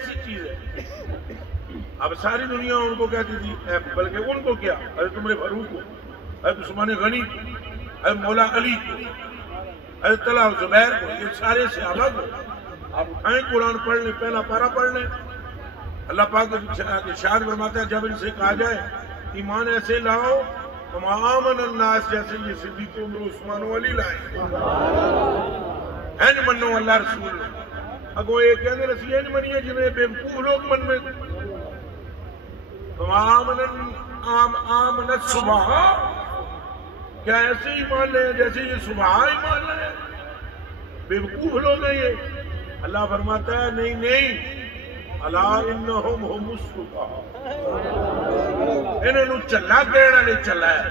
ऐसी चीज है। अब सारी दुनिया उनको कहती थी, बल्कि उनको क्या, अरे तुमरे फारूक को, अरे उस्मान गनी को, अरे मौला अली को, अरे तला जुबैर को, ये सारे सहाबा को आप उठाएं, कुरान पढ़ लें, पहला पारा पढ़ लें। अल्लाह पाक इरशाद फरमाता है जब इनसे कहा जाए ईमान ऐसे लाओ तमाम अन्नास, जैसे ये सिद्दीक उमर उस्मान अली लाए हैं मनो अल्लाह रसूल अगो ये कहते रसी इंज मनिए जिन्हें बेवकूफ लोग मन में आमनत सुबह, क्या ऐसे ही मान ले जैसे ये सुबह ही मान ले? बेवकूफ लोग हैं ये। अल्लाह फरमाता है नहीं नहीं, अला इन्नहुम हुमुस सुबह, इन्हों चला कहने वाले चला है,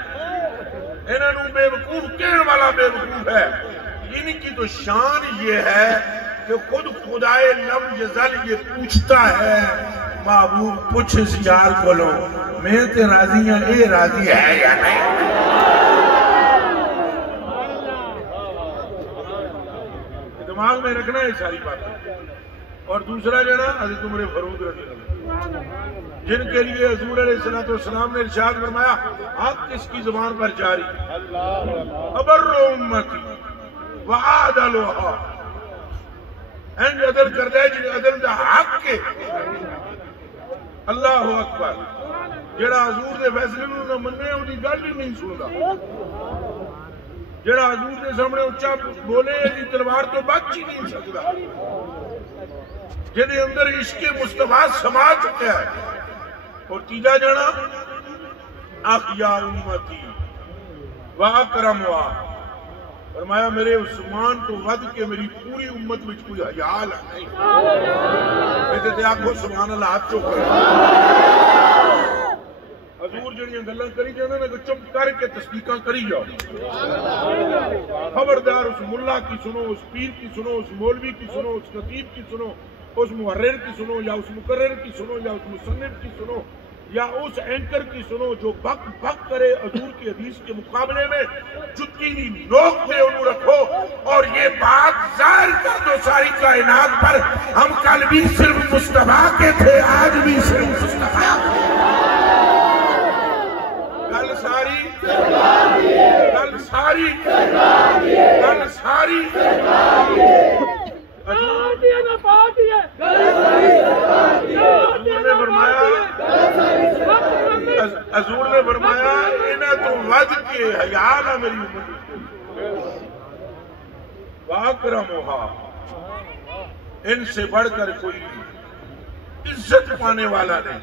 इन्हों बेवकूफ कहने वाला बेवकूफ है। इनकी तो शान ये है कि खुद खुदाए लम यज़ल ये पूछता है महबूब पूछ इस यार को लो मैं ते राजी हाँ, ये राजी है या नहीं? दिमाग में रखना है सारी बातें। और दूसरा जो ना हज़रत उमर फारूक रज़ी अल्लाह जिनके लिए हुज़ूर अलैहिस्सलाम ने इरशाद फरमाया हक किसकी जुबान पर जारी, खबर उम्मती व आदलुहा, इंज अदल कर दे जिन्हें अदल दा हक के। अल्लाह अकबर, जेड़ा हुज़ूर दे फैसले नूं ना मन्ने उहदी गल ही नहीं सुनदा, जेड़ा हुज़ूर दे सामने उच्चा बोले दी तलवार तो बच ही नहीं सकदा, जिहदे अंदर इश्क़े मुस्तफा समा चुका है। और तीजा जना अखया उम्मती व अकरमहा, फरमाया मेरे उस्मान तो वध के मेरी पूरी उम्मत में कोई हयाल नहीं। आखो सुभान अल्लाह, हाथ चुप करो। हजूर जड़ियां गल्लां करी जाना ना, चुप करके तस्दीकां करी जाओ। खबरदार उस मुल्ला की सुनो, उस पीर की सुनो, उस मौलवी की सुनो, उस खतीब की सुनो, उस मुहर्रिर की सुनो, या उस मुकर्रिर की सुनो, या उस मुसन्निफ की सुनो, या उस एंकर की सुनो जो बक बक करे हजूर की हदीस के मुकाबले में, जुत्ती की नोक पे उन्हें रखो। और ये बात जाहिर कर दो सारी कायनात पर, हम कल भी सिर्फ मुस्तफा के थे, आज भी सिर्फ मुस्तफा। कल सारी कल सारी कल सारी हजूर ने फरमाया इन्हें तो वध के हयाल है मेरी उम्मत, वाकरमुहा, इनसे बढ़कर कोई इज्जत पाने वाला नहीं,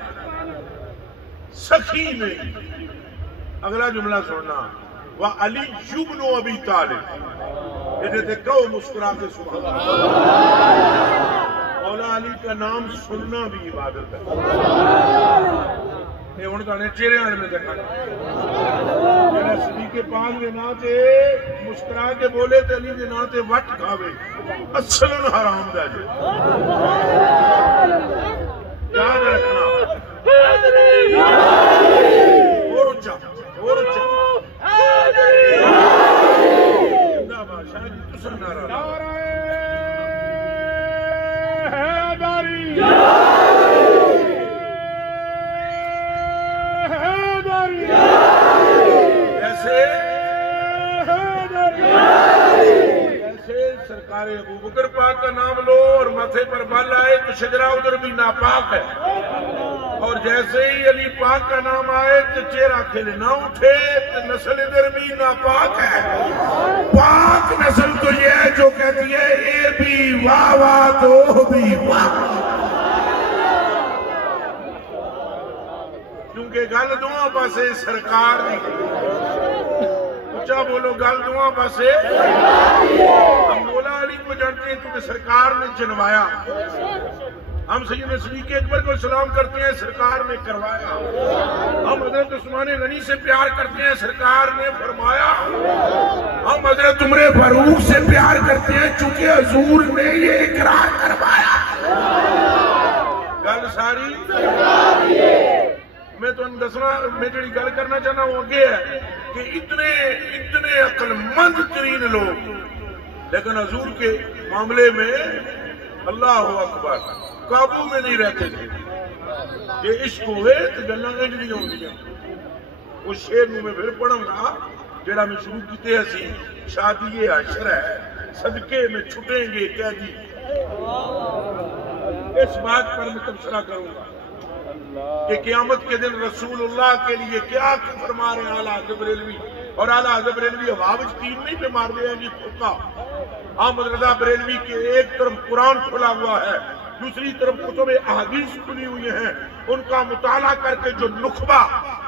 सखी नहीं। अगला जुमला सुनना, वह अली युब्नु अबी तालिब, इन्हें कहो मुस्कुरा के सुभान अल्लाह। मौला अली का नाम सुनना भी इबादत है। ये हूं तुहाडे चेहरे वाले में देखा जेड़ा सदीक पाक के नां ते मुस्कुरा के बोले ते अली के नां ते वट खावे, असलन हराम दा जी। याद रखना, और उच्चा और उच्चा जिंदाबाद शाह जी, तुसन नारा ऐसे सरकार अबू बकर पाक का नाम लो और माथे पर बल आए तो शजरा उधर भी नापाक है, और जैसे ही अली पाक का नाम आए तो चेहरा खिले ना उठे तो नस्ल इधर भी नापाक है। पाक नस्ल तो ये है जो कहती है ये भी वाह वाह तो भी वाह, क्योंकि गल दोवां पासे सरकार दी। ऊंचा बोलो, गल दोवां पासे। हम मौला अली को जानते हैं क्योंकि सरकार ने जनवाया, हम सैयद सिद्दीक़ अकबर को सलाम करते हैं, सरकार ने करवाया। हम हजरत उस्मान गनी से प्यार करते हैं, सरकार ने फरमाया। हम हजरत उमर फारूक से प्यार करते हैं चूंकि हुजूर ने ये इकरार करवाया। गल सारी मैं तुहानू दसना, मैं जी गल करना चाहना वो अगे है कि इतने इतने अक्लमंद तरीन लोग, लेकिन हुजूर के मामले में अल्लाह अकबर काबू में नहीं रहते थे। जे इश्क हुए तो गल्लां इंज नहीं होंदियां। उस शेर में फिर पढ़ूंगा जेड़ा मैं शुरू किते असी, शादी ये अशर है सदके में छुटेंगे कैदी। इस बात पर मैं तबसरा करूंगा कि क़यामत के दिन रसूलुल्लाह के लिए क्या फरमा रहे हैं आला हज़रत बरेलवी। और आला हज़रत बरेलवी हवा में तीन नहीं पे मार देंगे फुका। अहमद रज़ा बरेलवी के एक तरफ कुरान खुला हुआ है, दूसरी तरफ कुतुब अहादीस खुली हुई हैं। उनका मुताला करके जो नुखबा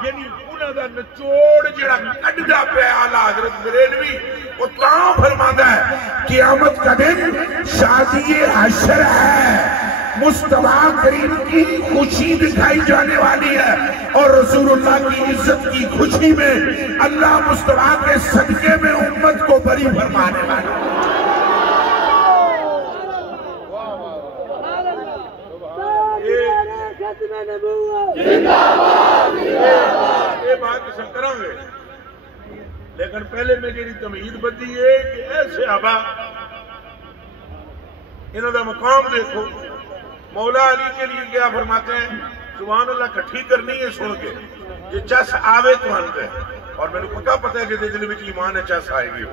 यानी उन्होंने निचोड़ जड़ा कढ़दा पे आला हज़रत बरेलवी वो तां फरमांदा है क़यामत का दिन शादी हशर है, मुस्तफा करीम की खुशी दिखाई जाने वाली है और रसूलुल्लाह की इज्जत की खुशी में अल्लाह मुस्तफा के सदके में उम्मत को बरी फरमाने वाला है। ये बात सब करांगे, लेकिन पहले मैं जी तमीद बदी है कि ऐसे आबा इन्हों का मकाम देखो। मौला अली के लिए क्या फरमाते हैं, सुभान अल्लाह इकट्ठी करनी है सुन के जे चस आवे तो पे। और मैंने पता है कि दिल में ईमान है चस आएगी,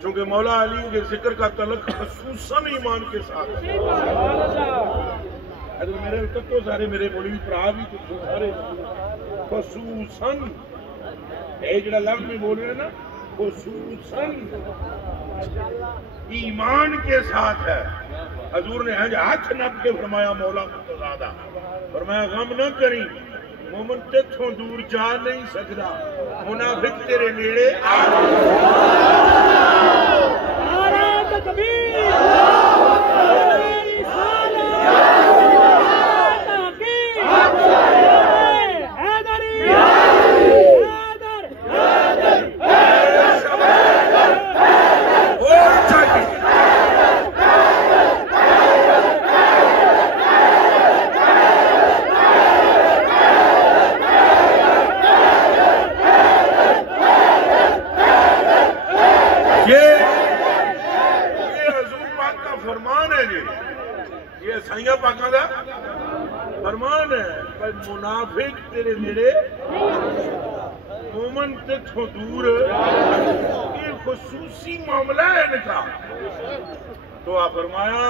क्योंकि मौला अली के जिक्र का तल्लुक खसूसन ईमान के साथ। मेरे तो सारे मेरे मौलवी भरा भी तो सारे खसूसन जरा लफ्ज में बोल रहे हैं ना, खसूसन ईमान के साथ है। हजूर ने हाथ नप के फरमाया मौला मुर्तज़ा फरमाया गम न करी, मोमिन तेथों दूर जा नहीं सकता, मुनाफिक तेरे नेड़े आ। फरमान है मुनाफिक तेरे नेड़े, मोमन तेथों दूर। ये खुसूसी मामला है इनका। तो आप फरमाया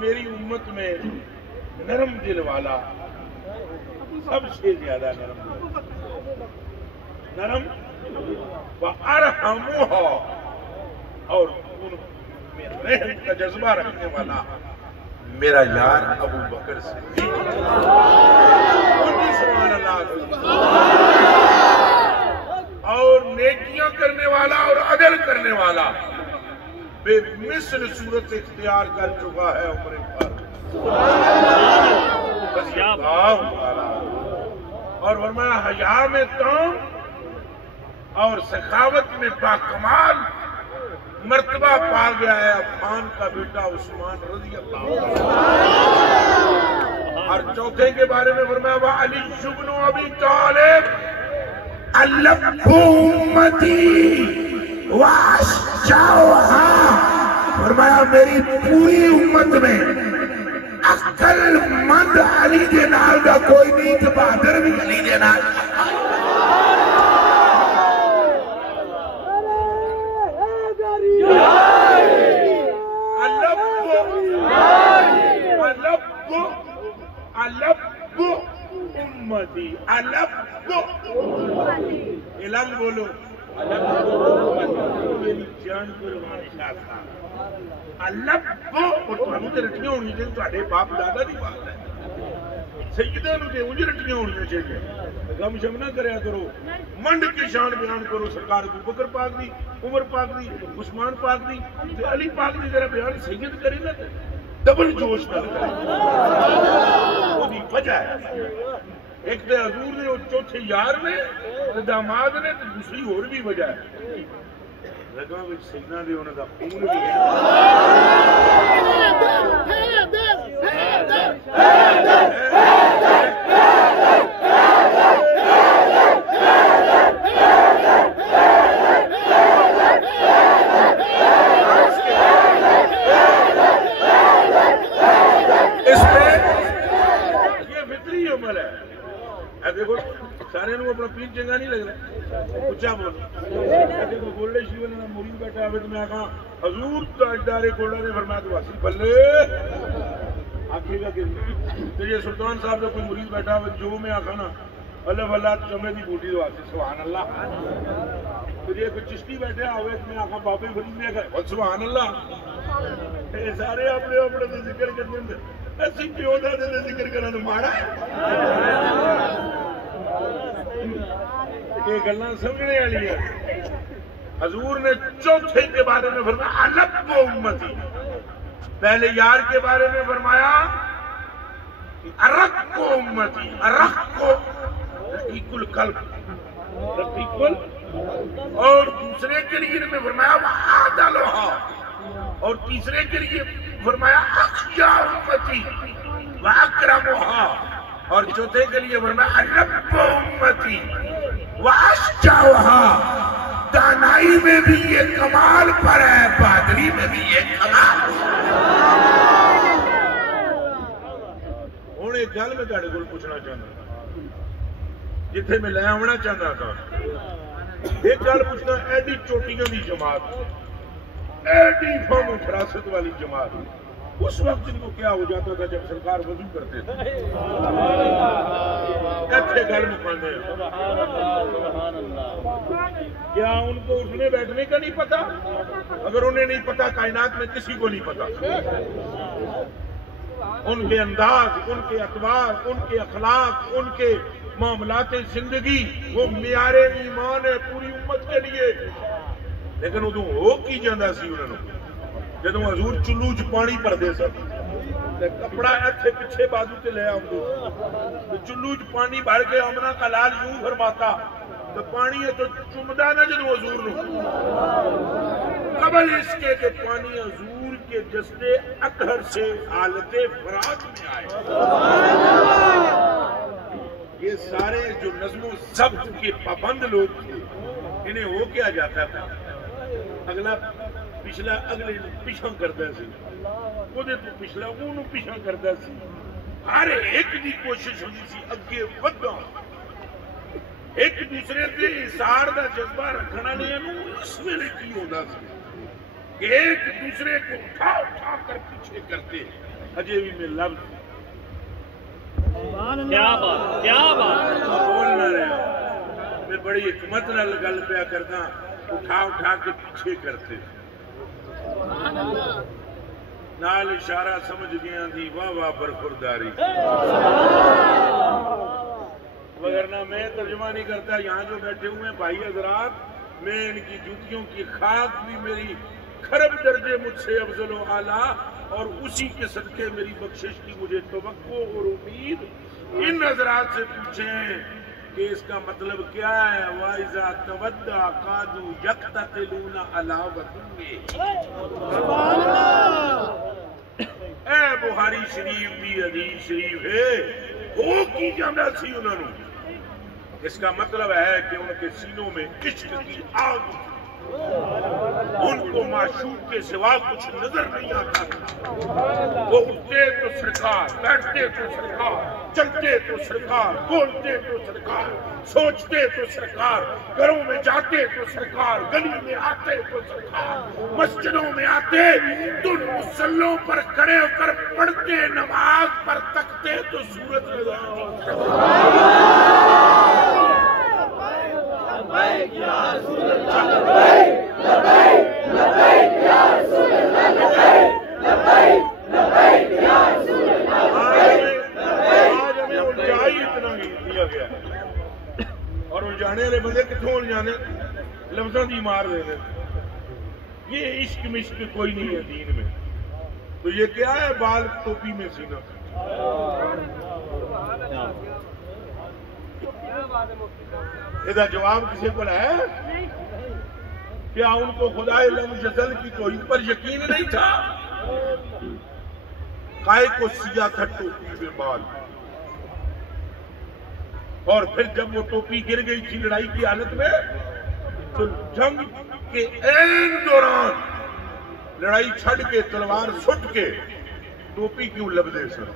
मेरी उम्मत में नरम दिल वाला सबसे ज्यादा नरम व अरहमु हो और उनमें रहम का जज्बा रखने वाला मेरा यार अबू बकर सिद्दीक। और नेकियां करने वाला और अदल करने वाला बेमिसल सूरत इख्तियार कर चुका है उम्र पर। और फरमाया हया में ताम और सखावत में बाकमाल मर्तबा पा गया है अफान का बेटा उस्मान रज़ी अल्लाह। और चौथे के बारे में फरमाया वा अली इब्न अबी तालिब उम्मती वाशजाउहा। फरमाया मेरी पूरी उम्मत में अक्लमंद अली के नाल का कोई नहीं, तो बहादुर भी अली के नाल। इलम बोलो मेरी जान कुर्बान रटियां होनी चाहिए। बाप दादा की बात है, सईदा उंज रटियां होनी चाहिए। गम शम ना करया करो, मंड की शान बयान करो सरकार अबू बकर पाक दी, उमर पाक दी, उस्मान पाक दी, अली पाक दी। जरा बयान सैयद करे ना डबल जोश ना करे। वजह है एक तो हजूर ने चौथे यार ने दामाद ने, तो दूसरी होर भी वजह है रगा विच सिग्ना दे उन्हां दा खून भी है। इसमें ये फितरी अमल है। देखो सारे अपना पीर चंगा नहीं लग रहा, ऊंचा बोलो। देखो गोल्डे शिवन का मुरीद बैठा है तो मैं आखा हजूर ताजदारे गोल्डा ने फरमाया तो वासी बल्ले आखेगा कि ये सुल्तान साहब का कोई मुरीद बैठा हो जो मैं आखा ना अल्लाह अल्लाह चमे की बूटी तो वासी सुभान अल्लाह। तो ये कोई चिश्ती बैठे आवे तो मैं आखा बाबे फरीद ने आखा सुभान अल्लाह। सारे अपने अपने तो जिक्र करते असि प्यो दा जिक्र करना तो माड़ा ये गल्लां समझने वाली है। हजूर ने चौथे के बारे में फरमाया अलग को उम्मती, पहले यार के बारे में फरमाया कि अरक को उम्मती, अरक को रकीकुल कल्ब, रकीकुल, और दूसरे के लिए में फरमाया आदलोहा, और तीसरे के लिए फरमाया अख्या उम्मती व अकरमोहा, और चौथे के लिए फरमाया अलग को उम्मती व अश्जाहा। दानाई में भी ये कमाल पर है, बहादुरी में भी ये कमाल। हूँ एक गल मैं तुहाडे कोल पूछना चाहता, जिथे मैं लै आना चाहता था, एक गल पूछना, एडी चोटियों की जमात, एडी फम फरासत वाली जमात, उस वक्त इनको क्या हो जाता था जब सरकार वजू करते थे? अच्छे गल मुकाने, क्या उनको उठने बैठने का नहीं पता? अगर उन्हें नहीं पता, कायनात में किसी को नहीं पता। उनके अंदाज, उनके अतवार, उनके अखलाक, उनके मामलाते जिंदगी वो मियारे ईमान है पूरी उम्मत के लिए। लेकिन उदों हो की जाता सी उन्होंने जदों हजूर चुल्लू च पानी भरते सन, कपड़ा इत्थे पिछे बाजू से ले आते, चुल्लू च पानी भर के अमना का लाल यूं फरमाता तो पानी है तो चुमदा ना जदों हजूर नूं, कबल इसके के पानी हजूर के जस्ते अतहर से हालते फरात में आए। ये सारे जो नज़्मो ज़ब्त के पाबंद लोग थे, इन्हें हो क्या जाता था, अगला पिछला अगले पिछा करता सी, ओदे तो पिछला ओनू पिछा करता सी, हर एक की कोशिश होती सी अगे वधा, एक दूसरे से इसार का जज्बा रखने वाले उस वेले की होता सी, एक दूसरे को उठा उठा कर पीछे करते। अजय भी मैं लफ्ज क्या बात, क्या बात बोलना रहा, मैं बड़ी हिकमत नाल गल पिया करदा, उठा उठा के पीछे करते नाल इशारा समझ गया दी वाह वाह बरखुरदारी। वगरना मैं तर्जुमा नहीं करता, यहाँ जो बैठे हुए भाई हजरात, मैं इनकी जूतियों की खाक भी मेरी खरब दर्जे मुझसे अफजल व आला, और उसी के सदके मेरी बख्शिश की मुझे तवक्को और उम्मीद। इन हजरात से पूछें कि इसका मतलब क्या है, वाइजा तवद्दा कादू यक्ततिलूना अला वतुन्ने। ए बुखारी शरीफ भी हदीस शरीफ है, वो की जाना सी उन्होंने। इसका मतलब है कि उनके सीनों में इश्क की आग, उनको माशूक के सिवा कुछ नजर नहीं आता था। वो उठते तो सरकार, बैठते तो सरकार, चलते तो सरकार, बोलते तो सरकार, सोचते तो सरकार, घरों में जाते तो सरकार, गली में आते तो सरकार, मस्जिदों में आते तो मुसल्लों पर खड़े होकर पढ़ते, नमाज पर तकते तो सूरत नजर आती। और उलझाने वाले बंदे कितों उलझाने, लफ्जों की मार दे रहे। ये इश्क मिश्क कोई नहीं है दीन में। तो ये क्या है, बाल टोपी में सीना। इसका जवाब किसी को है? क्या उनको खुदा लम जज़ल की तौहीद पर यकीन नहीं था? काय को सिया था टोपी में बाल, और फिर जब वो टोपी गिर गई थी लड़ाई की हालत में, तो जंग के ऐन दौरान लड़ाई छड़ के, तलवार सुट के टोपी क्यों लबदे सर?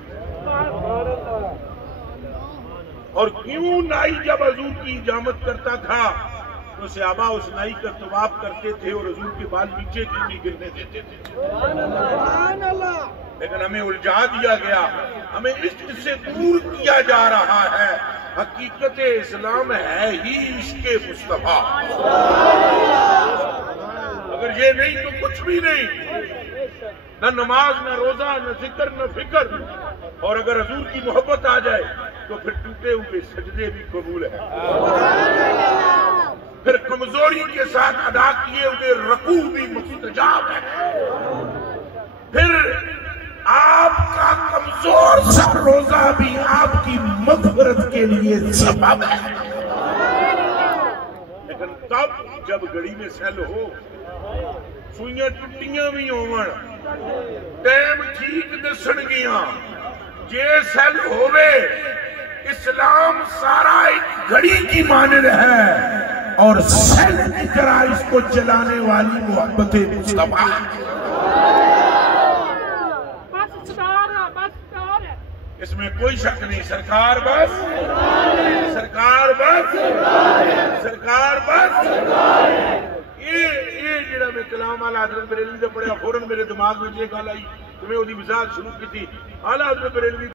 और क्यों नाई जब हजूर की इजामत करता था तो सहाबा उस नाई का तवाफ करते थे और हजूर के बाल नीचे क्यों नहीं गिरने देते थे? लेकिन हमें उलझा दिया गया, हमें इश्क से दूर किया जा रहा है। हकीकत इस्लाम है ही इश्क मुस्तफा। अगर ये नहीं तो कुछ भी नहीं, न नमाज, न रोजा, न जिक्र, न फिक्र। और अगर हजूर की मोहब्बत आ जाए तो फिर टूटे हुए सजदे भी कबूल है, फिर कमजोरी के साथ अदा किए हुए रकू भी मुस्तजाब है, फिर आपका कमजोर सा रोजा भी आपकी मग़फ़िरत के लिए सबब है। लेकिन तब जब गड़ी में सेल हो, सुइयां टुटियां भी होवन, टाइम ठीक दसणगियां, जे सेल होवे, इस्लाम सारा एक घड़ी की मानद है और सेल की तरह इसको चलाने वाली मोहब्बत मुस्तफा। इसमें कोई शक नहीं। सरकार बस, सरकार बस, सरकार बस। ये जिहड़ा मैं कलाम आला हज़रत बरेलवी दा पढ़िया, फौरन मेरे दिमाग में ये गल आई, तुम्हें उसकी मिसाल शुरू की थी। आला हज़रत बरेलवी